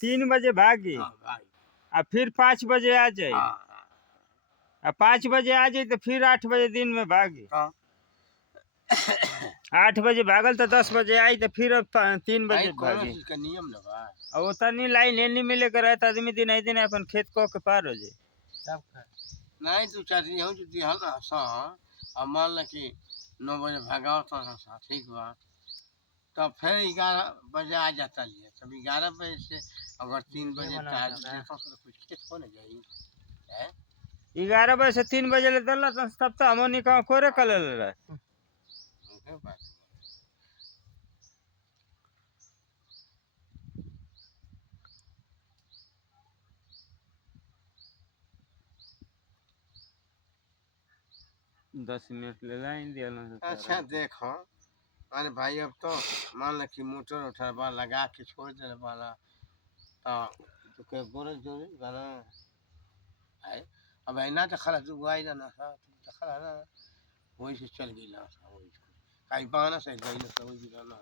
3 बजे भागी हाँ भाई और फिर 5 बजे आ जाए हाँ हाँ और 5 बजे आ जाए तो फिर 8 बजे दिन में भागी। हाँ 8 बजे भागल तो 10 बजे आई तो फिर अब 3 भाई बजे कौन भागी। चीज का नियम ना बा और उतनी लाइन एनी मिले कर रहता आदमी दिन आई दिन अपन खेत को के पार हो जाए। सब का नहीं तू चाची हूँ जो दिहल ना सा अब मान ला कि 9 बजे भगाओ तो सा ठीक बा तब फिर 11 बजे आ जाता लिए तब 11 बजे से अगर 3 बजे टाल देता तो कुछ खेत हो ना जाई है 11 बजे से 3 बजे ले दल तब तो हमनी का कोरे कल रहे। उनके बात 10 मिनट ले लाइन दिया अच्छा देखो अरे भाई अब तो मान लो कि मोटर उठर बा लगा के छोड़ दे वाला तो के बोले जो गाना है अब है ना तो खरा तू गाई ना था तो खरा ना वही से चल गई ना था वही कहीं बहाना से गई ना वही भी ना